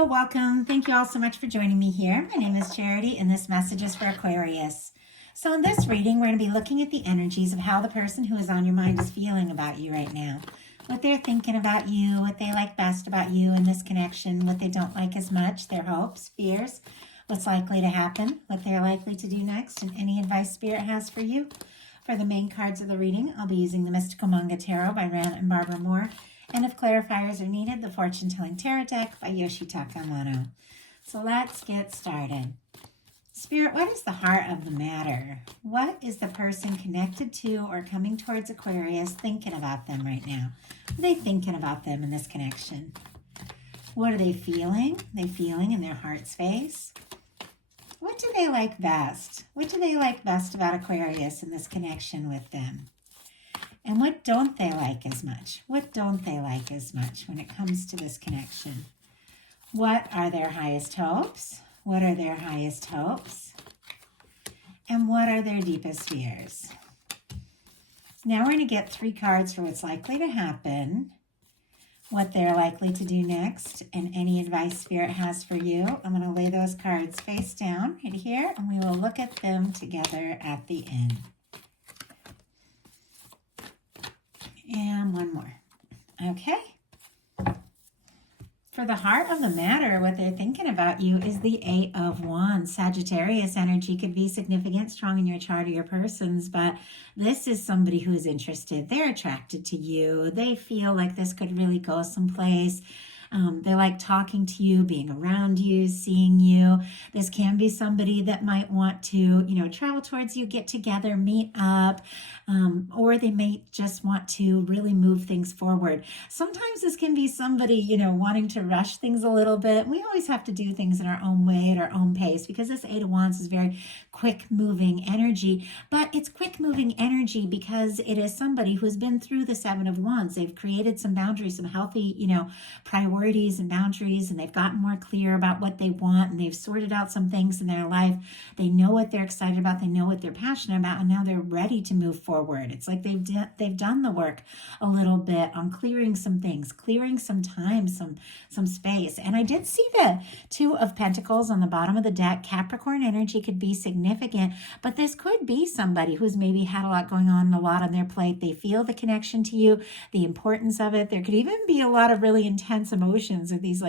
Hello, welcome. Thank you all so much for joining me here. My name is Charity, and this message is for Aquarius. So in this reading, we're going to be looking at the energies of how the person who is on your mind is feeling about you right now. What they're thinking about you, what they like best about you in this connection, what they don't like as much, their hopes, fears, what's likely to happen, what they're likely to do next, and any advice Spirit has for you. For the main cards of the reading, I'll be using the Mystical Manga Tarot by Ran and Barbara Moore. And if clarifiers are needed, the Fortune Telling Tarot Deck by Yoshitaka Amano. So let's get started. Spirit, what is the heart of the matter? What is the person connected to or coming towards Aquarius thinking about them right now? What are they thinking about them in this connection? What are they feeling? Are they feeling in their heart space? What do they like best? What do they like best about Aquarius in this connection with them? And what don't they like as much? What don't they like as much when it comes to this connection? What are their highest hopes? What are their highest hopes? And what are their deepest fears? Now we're going to get 3 cards for what's likely to happen, what they're likely to do next, and any advice Spirit has for you. I'm going to lay those cards face down right here, and we will look at them together at the end. And one more. Okay. For the heart of the matter, what they're thinking about you is the 8 of Wands. Sagittarius energy could be significant, strong in your chart or your person's, but this is somebody who is interested. They're attracted to you. They feel like this could really go someplace. They like talking to you, being around you, seeing you. This can be somebody that might want to, travel towards you, get together, meet up, or they may just want to really move things forward. Sometimes this can be somebody, wanting to rush things a little bit. We always have to do things in our own way, at our own pace, because this 8 of Wands is very quick moving energy, but it's quick moving energy because it is somebody who's been through the 7 of Wands. They've created some boundaries, some healthy, priorities and boundaries, and they've gotten more clear about what they want, and they've sorted out some things in their life. They know what they're excited about, they know what they're passionate about, and now they're ready to move forward. It's like they've done the work a little bit on clearing some things, clearing some time, some space. And I did see the 2 of Pentacles on the bottom of the deck. Capricorn energy could be significant, but this could be somebody who's maybe had a lot going on and a lot on their plate. They feel the connection to you, the importance of it. There could even be a lot of really intense emotions with these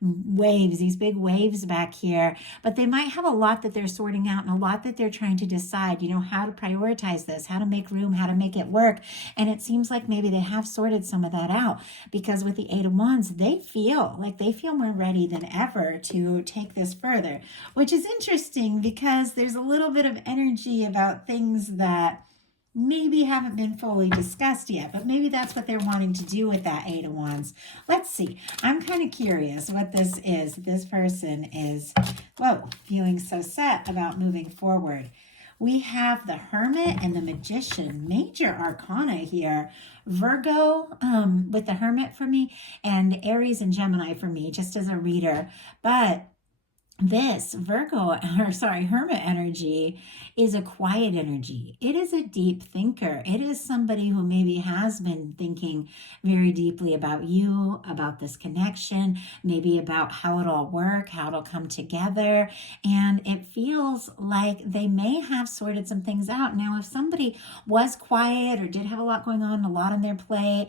waves, these big waves back here, but they might have a lot that they're sorting out and a lot that they're trying to decide, how to prioritize this, how to make room, how to make it work. And it seems like maybe they have sorted some of that out, because with the 8 of Wands, they feel more ready than ever to take this further, which is interesting because there's a little bit of energy about things that maybe haven't been fully discussed yet, but maybe that's what they're wanting to do with that 8 of Wands. Let's see. I'm kind of curious what this is. This person is, feeling so set about moving forward. We have the Hermit and the Magician, major arcana here. Virgo with the Hermit for me, and Aries and Gemini for me, just as a reader. But this Hermit energy is a quiet energy. It is a deep thinker. It is somebody who maybe has been thinking very deeply about you, about this connection, maybe about how it'll work, how it'll come together. And it feels like they may have sorted some things out. Now, if somebody was quiet or did have a lot going on, a lot on their plate,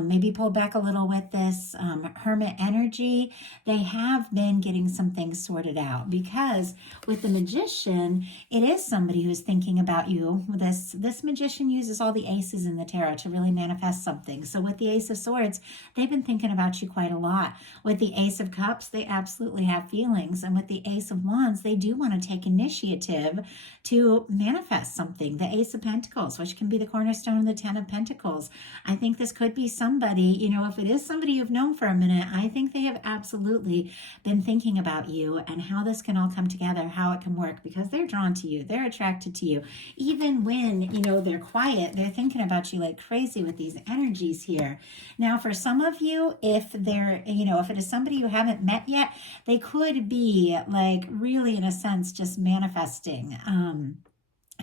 maybe pulled back a little with this Hermit energy, they have been getting some things sorted out, because with the Magician, it is somebody who's thinking about you. This Magician uses all the aces in the tarot to really manifest something. So with the Ace of Swords, they've been thinking about you quite a lot. With the Ace of Cups, they absolutely have feelings. And with the Ace of Wands, they do want to take initiative to manifest something. The Ace of Pentacles, which can be the cornerstone of the 10 of Pentacles. I think this could be somebody, if it is somebody you've known for a minute, I think they have absolutely been thinking about you and how this can all come together, how it can work, because they're drawn to you, they're attracted to you. Even when, they're quiet, they're thinking about you like crazy with these energies here. Now, for some of you, if they're, if it is somebody you haven't met yet, they could be really, in a sense, just manifesting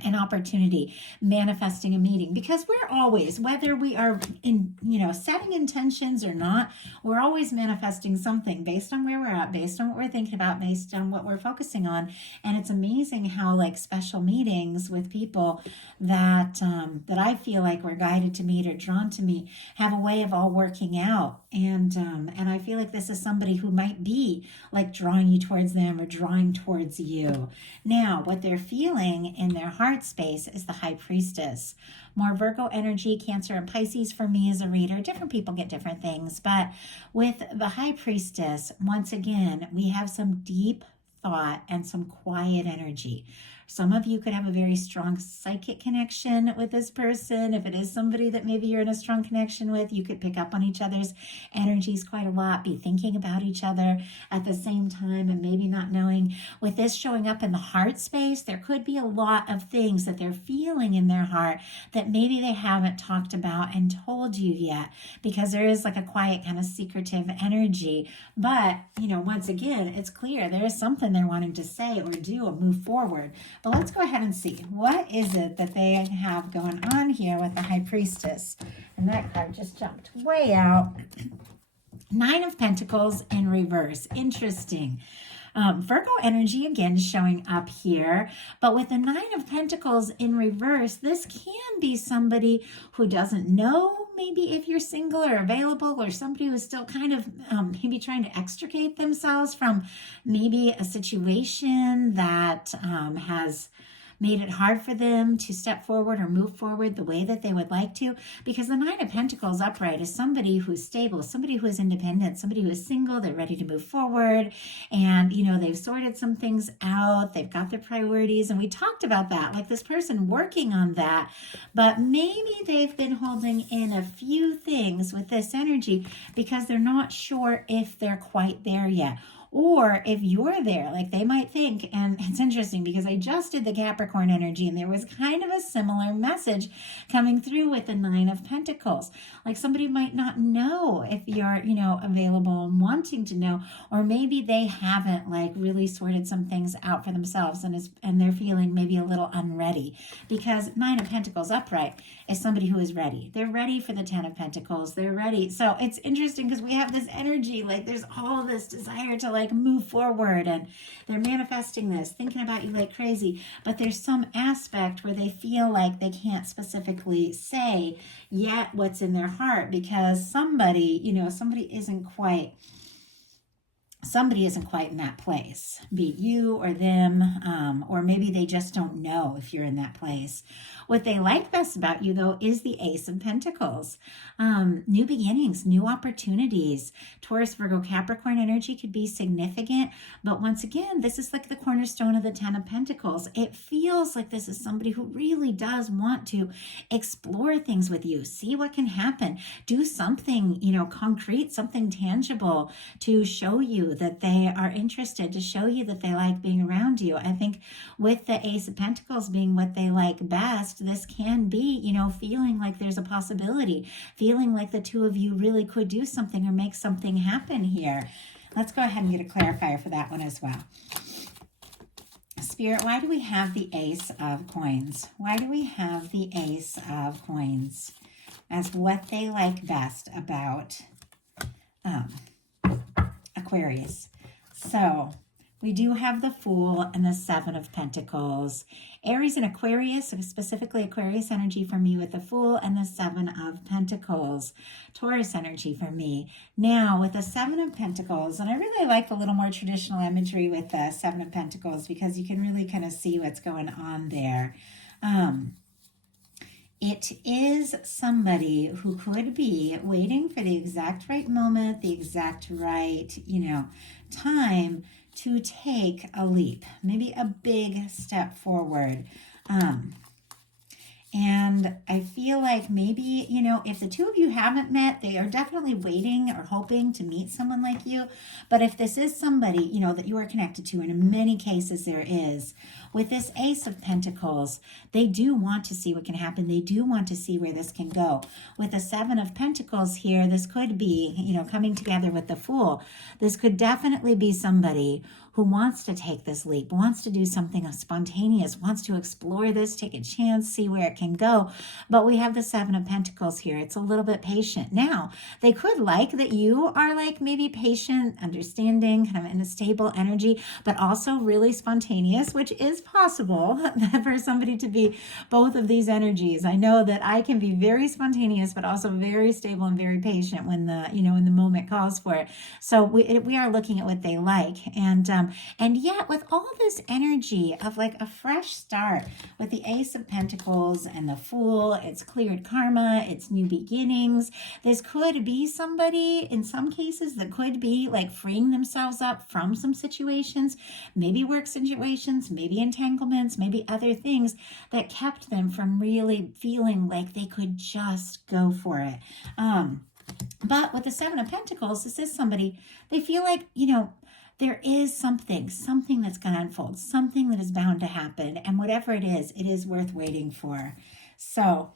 an opportunity, manifesting a meeting, because we're always, whether we are in, setting intentions or not, we're always manifesting something based on where we're at, based on what we're thinking about, based on what we're focusing on. And it's amazing how like special meetings with people that that I feel like we're guided to meet or drawn to meet have a way of all working out. And I feel like this is somebody who might be like drawing you towards them or drawing towards you. Now, what they're feeling in their heart space is the High Priestess. More Virgo energy, Cancer and Pisces for me as a reader. Different people get different things. But with the High Priestess, once again, we have some deep thought and some quiet energy. Some of you could have a very strong psychic connection with this person. If it is somebody that maybe you're in a strong connection with, you could pick up on each other's energies quite a lot, be thinking about each other at the same time and maybe not knowing. With this showing up in the heart space, there could be a lot of things that they're feeling in their heart that maybe they haven't talked about and told you yet, because there is like a quiet kind of secretive energy. But, once again, it's clear there is something they're wanting to say or do or move forward. But let's go ahead and see, what is it that they have going on here with the High Priestess? And that card just jumped way out. Nine of Pentacles in reverse. Interesting. Virgo energy again showing up here, but with the Nine of Pentacles in reverse, this can be somebody who doesn't know maybe if you're single or available, or somebody who's still kind of maybe trying to extricate themselves from maybe a situation that has made it hard for them to step forward or move forward the way that they would like to. Because the Nine of Pentacles upright is somebody who's stable, somebody who is independent, somebody who is single, they're ready to move forward, and they've sorted some things out, they've got their priorities, and we talked about that, like this person working on that, but maybe they've been holding in a few things with this energy because they're not sure if they're quite there yet. Or if you're there, like they might think, and it's interesting because I just did the Capricorn energy and there was kind of a similar message coming through with the Nine of Pentacles. Like somebody might not know if you're, available and wanting to know, or maybe they haven't like really sorted some things out for themselves and they're feeling maybe a little unready, because Nine of Pentacles upright is somebody who is ready. They're ready for the Ten of Pentacles. They're ready. So it's interesting because we have this energy, like there's all this desire to like move forward, and they're manifesting this, thinking about you like crazy, but there's some aspect where they feel like they can't specifically say yet what's in their heart, because somebody isn't quite in that place, be it you or them, or maybe they just don't know if you're in that place. What they like best about you, though, is the Ace of Pentacles. New beginnings, new opportunities. Taurus, Virgo, Capricorn energy could be significant, but once again, this is like the cornerstone of the Ten of Pentacles. It feels like this is somebody who really does want to explore things with you, see what can happen, do something, concrete, something tangible to show you that they are interested, to show you that they like being around you. I think with the Ace of Pentacles being what they like best, this can be, feeling like there's a possibility, feeling like the two of you really could do something or make something happen here. Let's go ahead and get a clarifier for that one as well. Spirit, why do we have the Ace of Coins? Why do we have the Ace of Coins as what they like best about Aquarius? So we do have the Fool and the Seven of Pentacles. Aries and Aquarius, specifically Aquarius energy for me with the Fool and the Seven of Pentacles. Taurus energy for me. Now with the Seven of Pentacles, and I really like a little more traditional imagery with the Seven of Pentacles because you can really kind of see what's going on there. It is somebody who could be waiting for the exact right moment, the exact right, time to take a leap, maybe a big step forward. And I feel like maybe, if the two of you haven't met, they are definitely waiting or hoping to meet someone like you. But if this is somebody, that you are connected to, and in many cases there is, with this Ace of Pentacles, they do want to see what can happen. They do want to see where this can go. With the Seven of Pentacles here, this could be, coming together with the Fool. This could definitely be somebody who wants to take this leap, wants to do something spontaneous, wants to explore this, take a chance, see where it can go. But we have the Seven of Pentacles here. It's a little bit patient. Now, they could like that you are like maybe patient, understanding, kind of in a stable energy, but also really spontaneous, which is possible for somebody to be both of these energies. I know that I can be very spontaneous, but also very stable and very patient when when the moment calls for it. So we are looking at what they like. And yet with all this energy of like a fresh start with the Ace of Pentacles and the Fool, it's cleared karma, it's new beginnings. This could be somebody in some cases that could be like freeing themselves up from some situations, maybe work situations, maybe entanglements, maybe other things that kept them from really feeling like they could just go for it. But with the Seven of Pentacles, this is somebody, they feel like, there is something that's going to unfold, something that is bound to happen. And whatever it is worth waiting for. So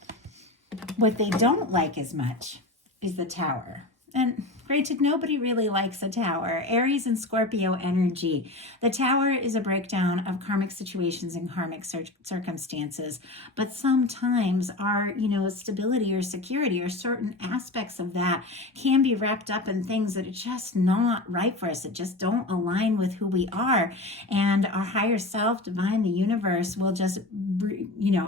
what they don't like as much is the Tower. And granted, nobody really likes a Tower. Aries and Scorpio energy. The Tower is a breakdown of karmic situations and karmic circumstances. But sometimes our, stability or security or certain aspects of that can be wrapped up in things that are just not right for us, that just don't align with who we are. And our higher self, divine, the universe will just,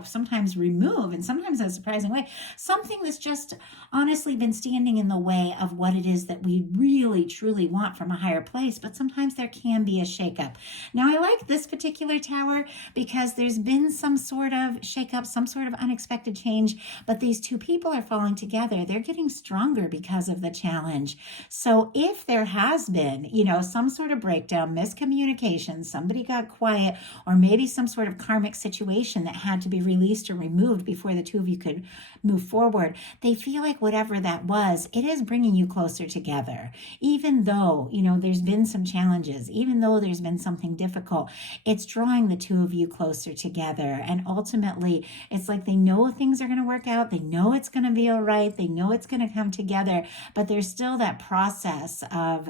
sometimes remove, and sometimes in a surprising way, something that's just honestly been standing in the way of what it is that we really truly want from a higher place. But sometimes there can be a shakeup. Now, I like this particular Tower because there's been some sort of shakeup, some sort of unexpected change, but these two people are falling together. They're getting stronger because of the challenge. So if there has been, some sort of breakdown, miscommunication, somebody got quiet, or maybe some sort of karmic situation that had to be released or removed before the two of you could move forward, they feel like whatever that was, it is bringing you closer together. Even though, there's been some challenges, even though there's been something difficult, it's drawing the two of you closer together. And ultimately, it's like they know things are going to work out. They know it's going to be all right. They know it's going to come together, but there's still that process of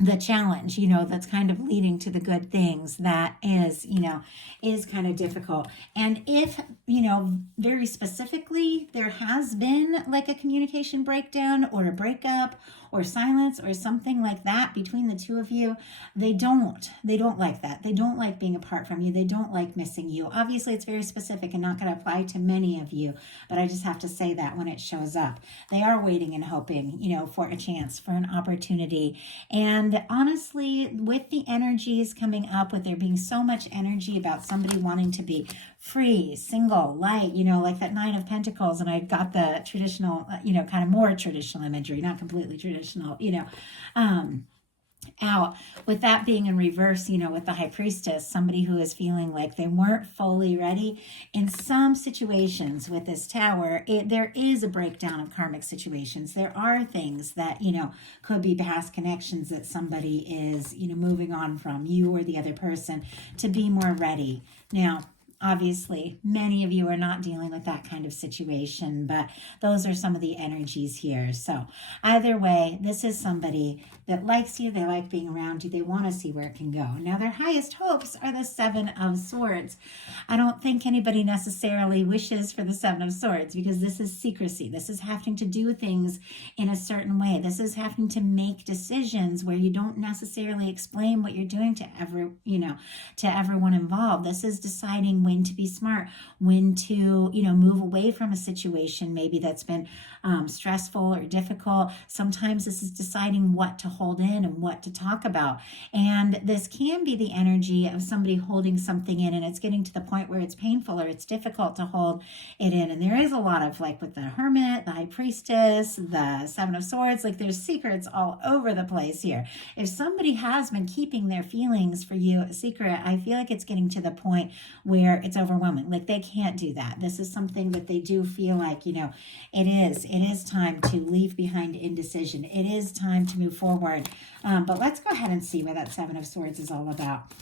the challenge, that's kind of leading to the good things that is kind of difficult. And if, very specifically, there has been like a communication breakdown or a breakup or silence or something like that between the two of you, they don't like that. They don't like being apart from you. They don't like missing you. Obviously, it's very specific and not going to apply to many of you, but I just have to say that when it shows up. They are waiting and hoping, for a chance, for an opportunity. And honestly, with the energies coming up, with there being so much energy about somebody wanting to be free, single, light, like that Nine of Pentacles, and I got the traditional, kind of more traditional imagery, not completely traditional, out. With that being in reverse, with the High Priestess, somebody who is feeling like they weren't fully ready. In some situations with this Tower, there is a breakdown of karmic situations. There are things that, could be past connections that somebody is, moving on from, you or the other person, to be more ready. Now, obviously, many of you are not dealing with that kind of situation, but those are some of the energies here. So either way, this is somebody that likes you. They like being around you. They want to see where it can go. Now, their highest hopes are the Seven of Swords. I don't think anybody necessarily wishes for the Seven of Swords because this is secrecy. This is having to do things in a certain way. This is having to make decisions where you don't necessarily explain what you're doing to everyone involved. This is deciding when to be smart, when to, move away from a situation maybe that's been stressful or difficult. Sometimes this is deciding what to hold in and what to talk about. And this can be the energy of somebody holding something in and it's getting to the point where it's painful or it's difficult to hold it in. And there is a lot of, like with the Hermit, the High Priestess, the Seven of Swords, like there's secrets all over the place here. If somebody has been keeping their feelings for you a secret, I feel like it's getting to the point where it's overwhelming. Like they can't do that. This is something that they do feel like, it is time to leave behind indecision. It is time to move forward. But let's go ahead and see what that Seven of Swords is all about.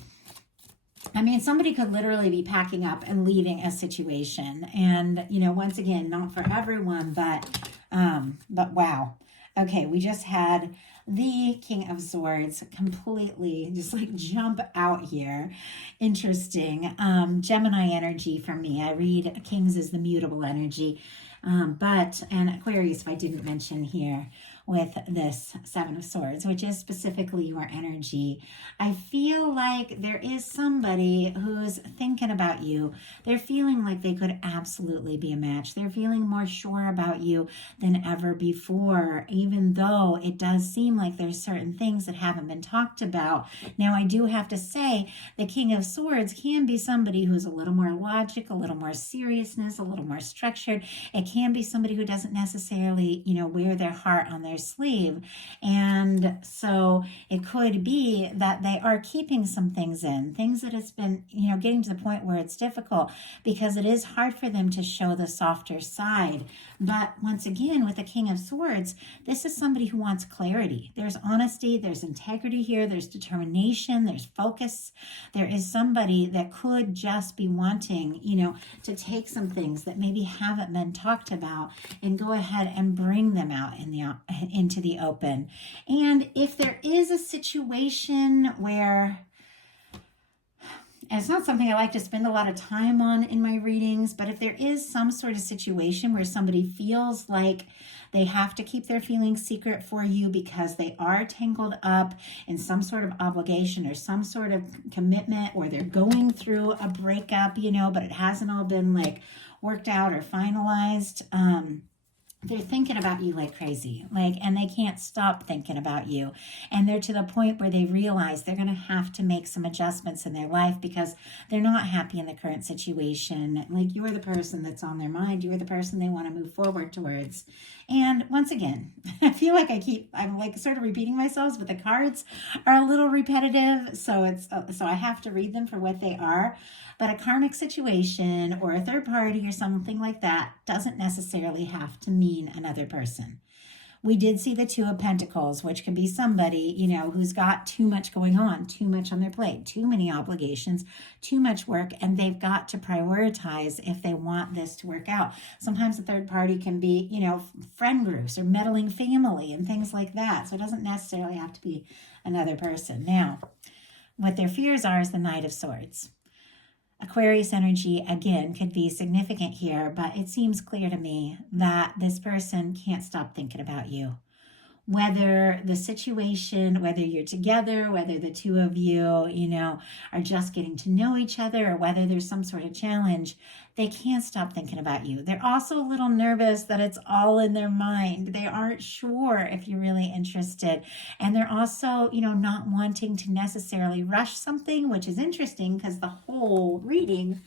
I mean, somebody could literally be packing up and leaving a situation. And, once again, not for everyone, but wow. Okay, we just had the King of Swords completely just like jump out here. Interesting. Gemini energy for me. I read Kings as the mutable energy. And Aquarius, if I didn't mention here, with this Seven of Swords, which is specifically your energy. I feel like there is somebody who's thinking about you. They're feeling like they could absolutely be a match. They're feeling more sure about you than ever before, even though it does seem like there's certain things that haven't been talked about. Now, I do have to say the King of Swords can be somebody who's a little more logic, a little more seriousness, a little more structured. It can be somebody who doesn't necessarily, wear their heart on their sleeve. And so it could be that they are keeping some things in, things that it's been, getting to the point where it's difficult because it is hard for them to show the softer side. But once again, with the King of Swords, this is somebody who wants clarity. There's honesty, there's integrity here, there's determination, there's focus. There is somebody that could just be wanting, to take some things that maybe haven't been talked about and go ahead and bring them out into the open. And if there is a situation where, and it's not something I like to spend a lot of time on in my readings, but if there is some sort of situation where somebody feels like they have to keep their feelings secret for you because they are tangled up in some sort of obligation or some sort of commitment, or they're going through a breakup, but it hasn't all been like worked out or finalized, they're thinking about you like crazy, and they can't stop thinking about you. And they're to the point where they realize they're going to have to make some adjustments in their life because they're not happy in the current situation. Like, you're the person that's on their mind. You're the person they want to move forward towards. And once again, I feel like I'm like sort of repeating myself, but the cards are a little repetitive. So so I have to read them for what they are. But a karmic situation or a third party or something like that doesn't necessarily have to mean another person. We did see the Two of Pentacles, which could be somebody, who's got too much going on, too much on their plate, too many obligations, too much work, and they've got to prioritize if they want this to work out. Sometimes the third party can be, friend groups or meddling family and things like that. So it doesn't necessarily have to be another person. Now, what their fears are is the Knight of Swords. Aquarius energy, again, could be significant here, but it seems clear to me that this person can't stop thinking about you. Whether the situation, whether you're together, whether the two of you, are just getting to know each other, or whether there's some sort of challenge, they can't stop thinking about you. They're also a little nervous that it's all in their mind. They aren't sure if you're really interested. And they're also, not wanting to necessarily rush something, which is interesting because the whole reading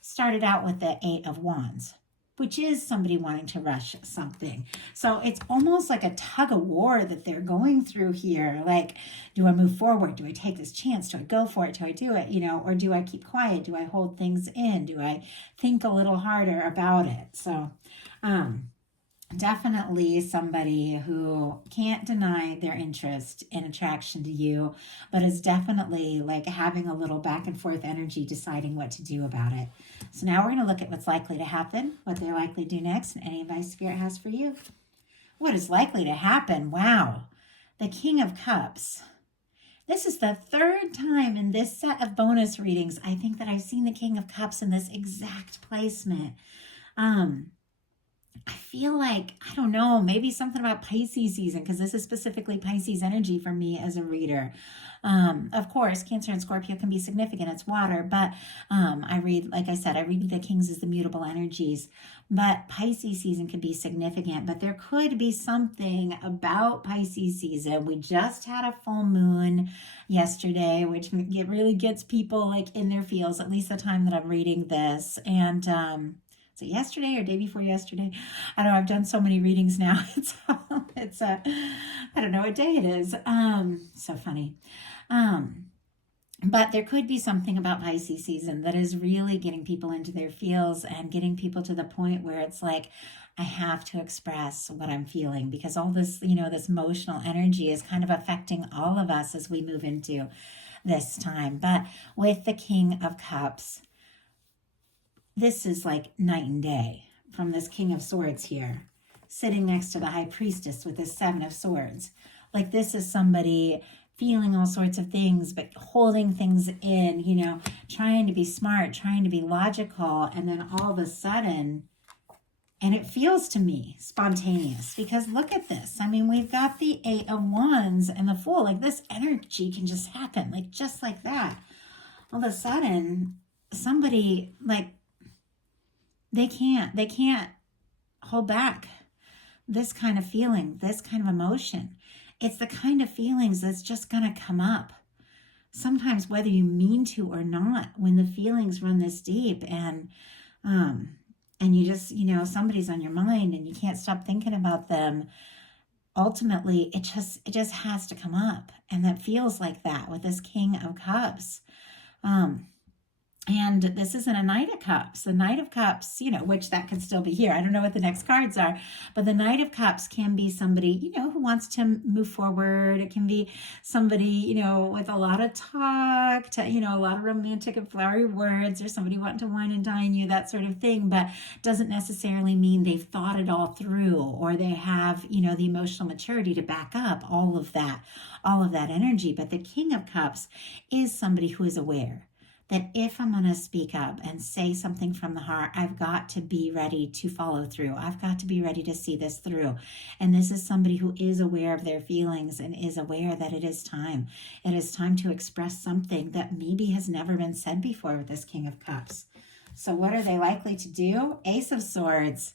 started out with the Eight of Wands, which is somebody wanting to rush something. So it's almost like a tug of war that they're going through here. Like, do I move forward? Do I take this chance? Do I go for it? Do I do it? Or do I keep quiet? Do I hold things in? Do I think a little harder about it? So, definitely somebody who can't deny their interest and attraction to you, but is definitely like having a little back and forth energy deciding what to do about it. So now we're going to look at what's likely to happen, what they're likely to do next, and any advice Spirit has for you. What is likely to happen? Wow. The King of Cups. This is the third time in this set of bonus readings, I think, that I've seen the King of Cups in this exact placement. I feel like, I don't know, maybe something about Pisces season, because this is specifically Pisces energy for me as a reader. Of course, Cancer and Scorpio can be significant. It's water, but I read the Kings as the mutable energies. But Pisces season could be significant, but there could be something about Pisces season. We just had a full moon yesterday, which really gets people like in their feels, at least the time that I'm reading this. And is it yesterday or day before yesterday? I don't know. I've done so many readings now. I don't know what day it is. So funny. But there could be something about Pisces season that is really getting people into their feels and getting people to the point where it's like, I have to express what I'm feeling, because all this, this emotional energy is kind of affecting all of us as we move into this time. But with the King of Cups, this is like night and day from this King of Swords here, sitting next to the High Priestess with this Seven of Swords. Like, this is somebody feeling all sorts of things, but holding things in, trying to be smart, trying to be logical, and then all of a sudden, and it feels to me spontaneous, because look at this. I mean, we've got the Eight of Wands and the Fool. Like, this energy can just happen, like just like that. All of a sudden, somebody, like, they can't hold back this kind of feeling, this kind of emotion. It's the kind of feelings that's just going to come up. Sometimes whether you mean to or not, when the feelings run this deep and you just, somebody's on your mind and you can't stop thinking about them, ultimately it just has to come up. And that feels like that with this King of Cups. And this isn't a Knight of Cups. The Knight of Cups, which that could still be here. I don't know what the next cards are, but the Knight of Cups can be somebody, who wants to move forward. It can be somebody, with a lot of talk, a lot of romantic and flowery words, or somebody wanting to wine and dine you, that sort of thing, but doesn't necessarily mean they've thought it all through, or they have, the emotional maturity to back up all of that energy. But the King of Cups is somebody who is aware that if I'm going to speak up and say something from the heart, I've got to be ready to follow through. I've got to be ready to see this through. And this is somebody who is aware of their feelings and is aware that it is time. It is time to express something that maybe has never been said before with this King of Cups. So what are they likely to do? Ace of Swords.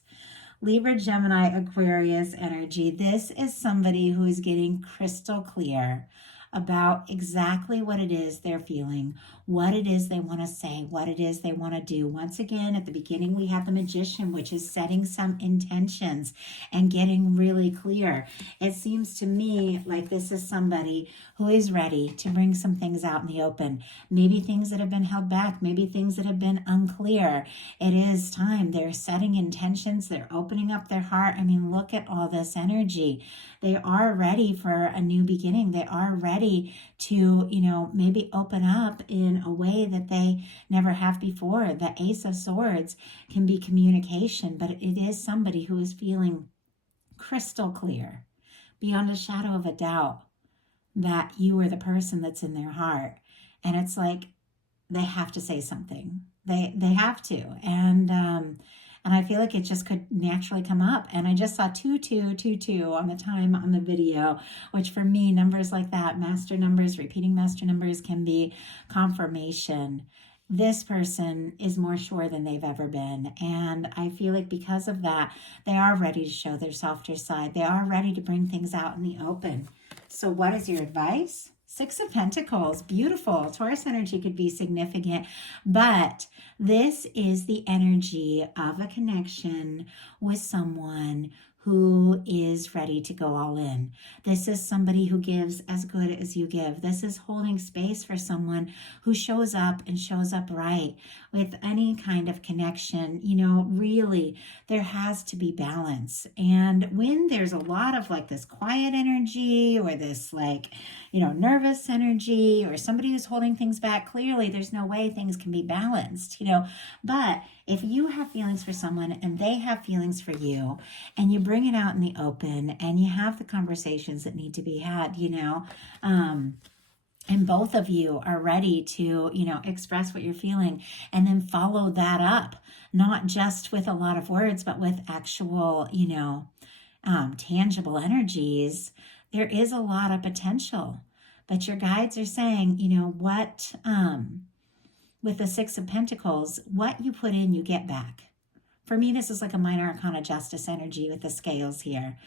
Libra, Gemini, Aquarius energy. This is somebody who is getting crystal clear about exactly what it is they're feeling, what it is they want to say, what it is they want to do. Once again, at the beginning, we have the Magician, which is setting some intentions and getting really clear. It seems to me like this is somebody who is ready to bring some things out in the open. Maybe things that have been held back, maybe things that have been unclear. It is time. They're setting intentions. They're opening up their heart. I mean, look at all this energy. They are ready for a new beginning. They are ready to, maybe open up in a way that they never have before. The Ace of Swords can be communication, but it is somebody who is feeling crystal clear, beyond a shadow of a doubt, that you are the person that's in their heart. And it's like they have to say something. They have to. And I feel like it just could naturally come up. And I just saw 2222 on the time on the video, which for me, numbers like that, master numbers, repeating master numbers, can be confirmation. This person is more sure than they've ever been. And I feel like because of that, they are ready to show their softer side. They are ready to bring things out in the open. So what is your advice? Six of Pentacles, beautiful. Taurus energy could be significant, but this is the energy of a connection with someone who is ready to go all in. This is somebody who gives as good as you give. This is holding space for someone who shows up and shows up right with any kind of connection. Really, there has to be balance. And when there's a lot of like this quiet energy or this nervous energy, or somebody who's holding things back, clearly there's no way things can be balanced, But if you have feelings for someone and they have feelings for you, and you bring it out in the open and you have the conversations that need to be had, and both of you are ready to, express what you're feeling and then follow that up, not just with a lot of words, but with actual, tangible energies, there is a lot of potential. But your guides are saying, with the Six of Pentacles, what you put in, you get back. For me, this is like a minor arcana justice energy with the scales here.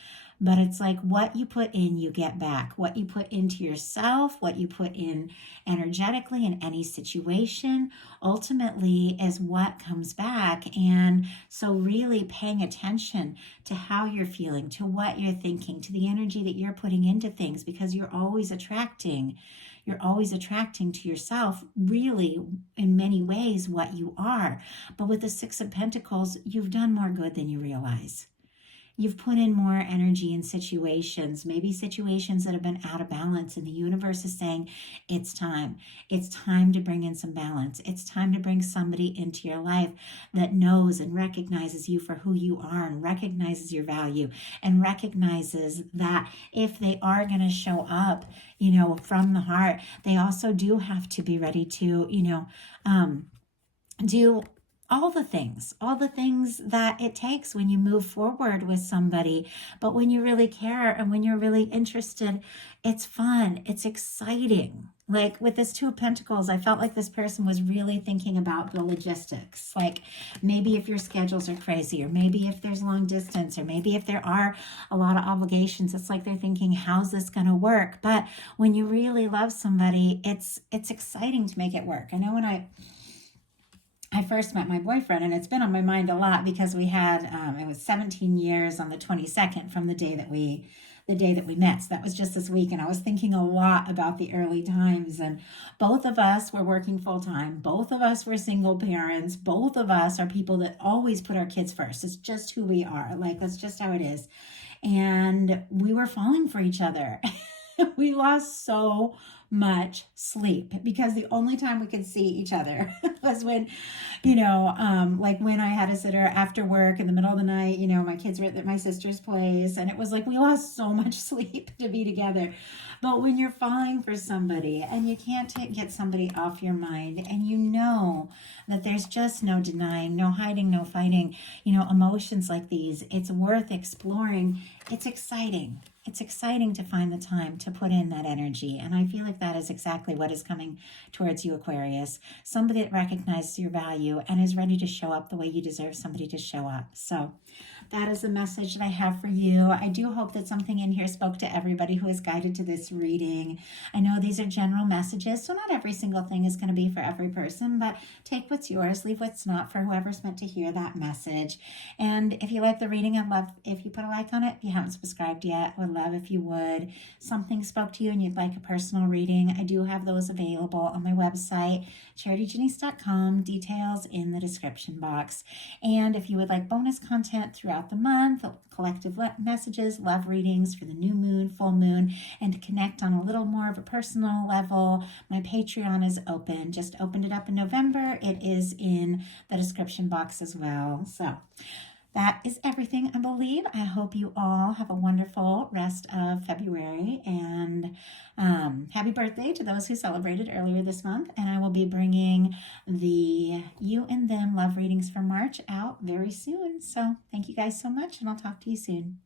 But it's like what you put in, you get back. What you put into yourself, what you put in energetically in any situation, ultimately is what comes back. And so, really paying attention to how you're feeling, to what you're thinking, to the energy that you're putting into things, because you're always attracting. You're always attracting to yourself, really, in many ways, what you are. But with the Six of Pentacles, you've done more good than you realize. You've put in more energy in situations, maybe situations that have been out of balance, and the universe is saying, it's time. It's time to bring in some balance. It's time to bring somebody into your life that knows and recognizes you for who you are, and recognizes your value, and recognizes that if they are going to show up, from the heart, they also do have to be ready to, do all the things that it takes when you move forward with somebody. But when you really care and when you're really interested, it's fun, it's exciting. Like with this Two of Pentacles, I felt like this person was really thinking about the logistics. Like maybe if your schedules are crazy, or maybe if there's long distance, or maybe if there are a lot of obligations, it's like they're thinking, how's this going to work? But when you really love somebody, it's exciting to make it work. I know when I first met my boyfriend, and it's been on my mind a lot because we had, it was 17 years on the 22nd from the day that we met. So that was just this week. And I was thinking a lot about the early times, and both of us were working full time. Both of us were single parents. Both of us are people that always put our kids first. It's just who we are. Like, that's just how it is. And we were falling for each other. We lost so much sleep because the only time we could see each other was when, like when I had a sitter after work in the middle of the night, my kids were at my sister's place, and it was like we lost so much sleep to be together. But when you're falling for somebody and you can't get somebody off your mind, and that there's just no denying, no hiding, no fighting, emotions like these, it's worth exploring. It's exciting. It's exciting to find the time to put in that energy. And I feel like that is exactly what is coming towards you, Aquarius. Somebody that recognizes your value and is ready to show up the way you deserve somebody to show up. So that is the message that I have for you. I do hope that something in here spoke to everybody who is guided to this reading. I know these are general messages, so not every single thing is going to be for every person, but take what's yours, leave what's not for whoever's meant to hear that message. And if you like the reading, I'd love if you put a like on it. If you haven't subscribed yet, I would love if you would. Something spoke to you and you'd like a personal reading, I do have those available on my website, charityjanice.com, details in the description box. And if you would like bonus content throughout the month, collective messages, love readings for the new moon, full moon, and to connect on a little more of a personal level, my Patreon is open. Just opened it up in November. It is in the description box as well. So that is everything, I believe. I hope you all have a wonderful rest of February, and happy birthday to those who celebrated earlier this month. And I will be bringing the You and Them love readings for March out very soon. So thank you guys so much, and I'll talk to you soon.